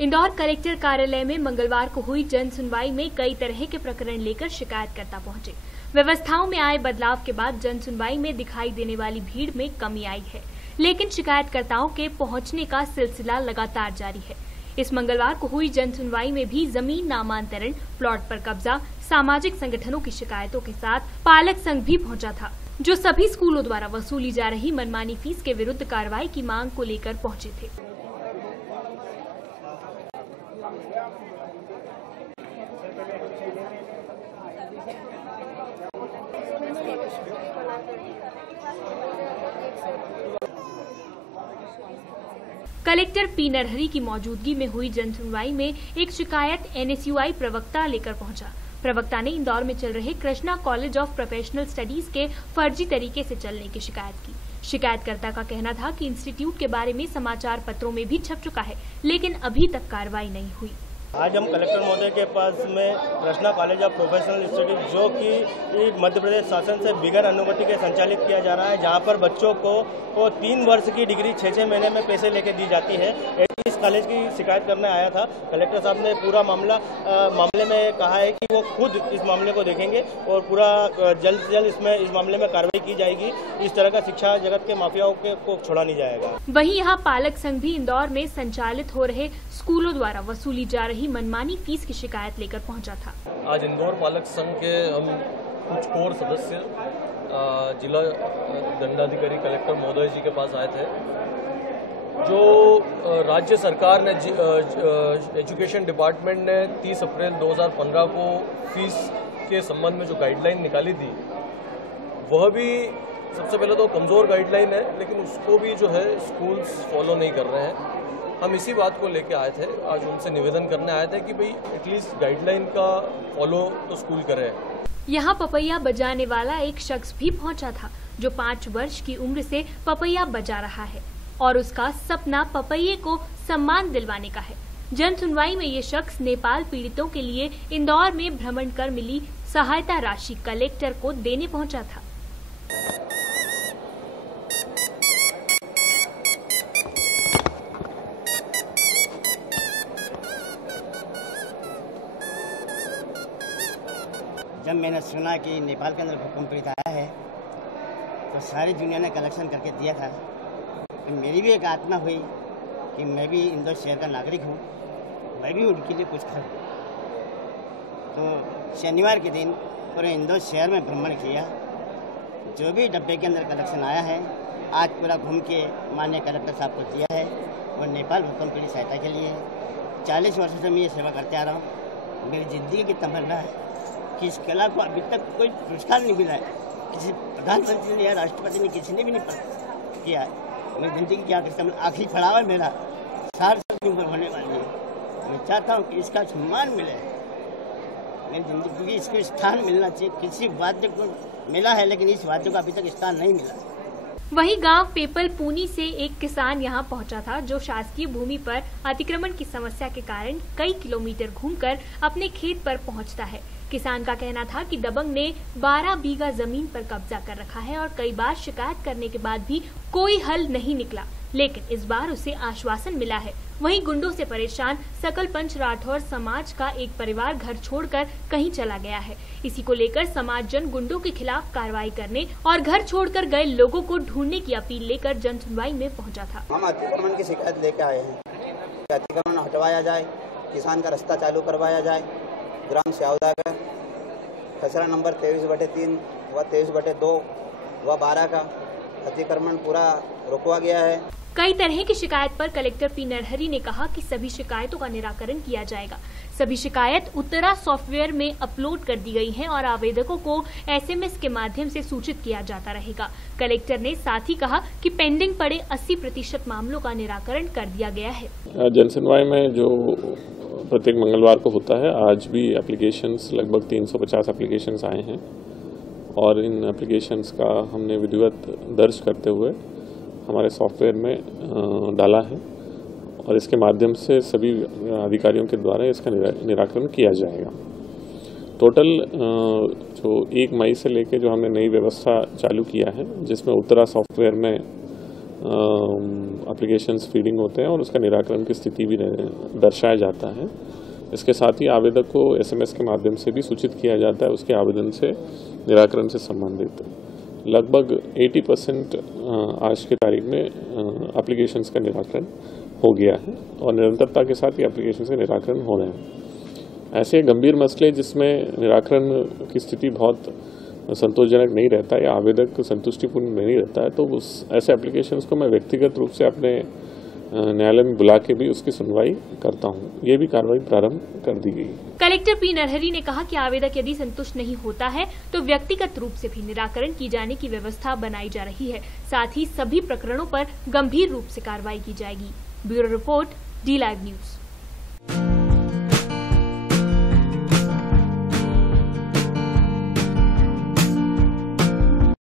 Indore collector कार्यालय में मंगलवार को हुई जन सुनवाई में कई तरह के प्रकरण लेकर शिकायतकर्ता पहुंचे। व्यवस्थाओं में आए बदलाव के बाद जन सुनवाई में दिखाई देने वाली भीड़ में कमी आई है, लेकिन शिकायतकर्ताओं के पहुंचने का सिलसिला लगातार जारी है। इस मंगलवार को हुई जन सुनवाई में भी जमीन नामांतरण, प्लॉट पर कब्जा, सामाजिक संगठनों की शिकायतों के साथ पालक संघ भी पहुंचा था, जो सभी स्कूलों द्वारा वसूली जा रही मनमानी फीस के विरुद्ध कार्रवाई की मांग को लेकर पहुंचे थे। कलेक्टर पी नरहरी की मौजूदगी में हुई जन सुनवाई में एक शिकायत NSUI प्रवक्ता लेकर पहुंचा। प्रवक्ता ने इंदौर में चल रहे Krishna college of professional studies के फर्जी तरीके से चलने की शिकायत की। शिकायतकर्ता का कहना था कि इंस्टीट्यूट के बारे में समाचार पत्रों में भी छप चुका है, लेकिन अभी तक कार्रवाई नहीं हुई। आज हम कलेक्टर महोदय के पास में Krishna college of professional studies, जो कि मध्य प्रदेश शासन से बिगर अनुमति के संचालित किया जा रहा है, जहां पर बच्चों को 3 वर्ष की डिग्री 6-6 महीने में पैसे लेके दी जाती है। इस कॉलेज की शिकायत करने आया था। कलेक्टर साहब ने पूरा मामले में कहा है कि वो खुद इस मामले को देखेंगे और पूरा जल्द से जल्द इस मामले में कार्रवाई की जाएगी। इस तरह का शिक्षा जगत के माफियाओं को छोड़ा नहीं जाएगा। वहीं यहाँ पालक संघ भी इंदौर में संचालित हो रहे स्कूलों द्वारा वसूली जा रही मनमानी फीस की शिकायत लेकर पहुंचा था। आज इंदौर पालक संघ के हम कुछ और सदस्य जिला दंडाधिकारी कलेक्टर महोदय जी के पास आए थे। जो राज्य सरकार ने एजुकेशन डिपार्टमेंट ने 30 अप्रैल 2015 को फीस के संबंध में जो गाइडलाइन निकाली थी, वह भी सबसे पहले तो कमज़ोर गाइडलाइन है, लेकिन उसको भी जो है स्कूल्स फॉलो नहीं कर रहे हैं। हम इसी बात को लेके आए थे, आज उनसे निवेदन करने आए थे कि भाई एटलीस्ट गाइडलाइन का फॉलो तो स्कूल करें। यहाँ पपैया बजाने वाला एक शख्स भी पहुँचा था, जो 5 वर्ष की उम्र से पपैया बजा रहा है और उसका सपना पपैये को सम्मान दिलवाने का है। जन सुनवाई में ये शख्स नेपाल पीड़ितों के लिए इंदौर में भ्रमण कर मिली सहायता राशि कलेक्टर को देने पहुंचा था। जब मैंने सुना कि नेपाल के अंदर भूकंप पीड़ित आया है, तो सारी दुनिया ने कलेक्शन करके दिया था। तो मेरी भी एक आत्मा हुई कि मैं भी इंदौर शहर का नागरिक हूँ, मैं भी उनके लिए कुछ करूँ। तो शनिवार के दिन पूरे इंदौर शहर में भ्रमण किया। जो भी डब्बे के अंदर कलेक्शन आया है, आज पूरा घूम के माननीय कलेक्टर साहब को दिया है। वो नेपाल भूकंप पीड़ित सहायता के लिए 40 वर्षों से मैं ये सेवा करते आ रहा हूँ। मेरी ज़िंदगी की तमन्ना है कि इस कला को अभी तक कोई पुरस्कार नहीं मिला है, किसी प्रधानमंत्री ने या राष्ट्रपति ने, किसी ने भी नहीं किया है। मेरी जिंदगी की आखिरी पड़ाव है मेरा, 60 साल की उम्र होने वाली है। मैं चाहता हूँ कि इसका सम्मान मिले, मेरी जिंदगी की इसको स्थान मिलना चाहिए। किसी वाद्य को मिला है, लेकिन इस वाद्य को अभी तक स्थान नहीं मिला। वहीं गांव पेपल पूनी से एक किसान यहां पहुंचा था, जो शासकीय भूमि पर अतिक्रमण की समस्या के कारण कई किलोमीटर घूमकर अपने खेत पर पहुंचता है। किसान का कहना था कि दबंग ने 12 बीघा जमीन पर कब्जा कर रखा है और कई बार शिकायत करने के बाद भी कोई हल नहीं निकला, लेकिन इस बार उसे आश्वासन मिला है। वहीं गुंडों से परेशान सकल पंच राठौर समाज का एक परिवार घर छोड़कर कहीं चला गया है। इसी को लेकर समाज जन गुंडों के खिलाफ कार्रवाई करने और घर छोड़कर गए लोगों को ढूंढने की अपील लेकर जन सुनवाई में पहुंचा था। हम अतिक्रमण की शिकायत लेकर आए हैं कि अतिक्रमण हटवाया जाए, किसान का रास्ता चालू करवाया जाए। ग्राम स्यावदा का खसरा नंबर 23/3 व 23/2 व 12 का अतिक्रमण पूरा रोकवा गया है। कई तरह की शिकायत पर कलेक्टर पी नरहरी ने कहा कि सभी शिकायतों का निराकरण किया जाएगा। सभी शिकायत उत्तरा सॉफ्टवेयर में अपलोड कर दी गई हैं और आवेदकों को SMS के माध्यम से सूचित किया जाता रहेगा। कलेक्टर ने साथ ही कहा कि पेंडिंग पड़े 80% मामलों का निराकरण कर दिया गया है। जन सुनवाई में जो प्रत्येक मंगलवार को होता है, आज भी एप्लीकेशंस लगभग 350 एप्लीकेशंस आए हैं और इन एप्लीकेशंस का हमने विधिवत दर्ज करते हुए हमारे सॉफ्टवेयर में डाला है और इसके माध्यम से सभी अधिकारियों के द्वारा इसका निराकरण किया जाएगा। टोटल जो 1 मई से लेकर जो हमने नई व्यवस्था चालू किया है, जिसमें उत्तरा सॉफ्टवेयर में एप्लीकेशंस फीडिंग होते हैं और उसका निराकरण की स्थिति भी दर्शाया जाता है। इसके साथ ही आवेदक को SMS के माध्यम से भी सूचित किया जाता है उसके आवेदन से निराकरण से संबंधित। लगभग 80% आज की तारीख में एप्लीकेशंस का निराकरण हो गया है और निरंतरता के साथ ये एप्लीकेशंस का निराकरण हो रहे हैं। ऐसे गंभीर मसले जिसमें निराकरण की स्थिति बहुत संतोषजनक नहीं रहता या आवेदक संतुष्टिपूर्ण नहीं रहता है तो उस ऐसे एप्लीकेशंस को मैं व्यक्तिगत रूप से अपने न्यायालय में बुला के भी उसकी सुनवाई करता हूं। ये भी कार्रवाई प्रारंभ कर दी गई। कलेक्टर पी नरहरि ने कहा कि आवेदक यदि संतुष्ट नहीं होता है तो व्यक्तिगत रूप से भी निराकरण की जाने की व्यवस्था बनाई जा रही है। साथ ही सभी प्रकरणों पर गंभीर रूप से कार्रवाई की जाएगी। Bureau report, D-Live news.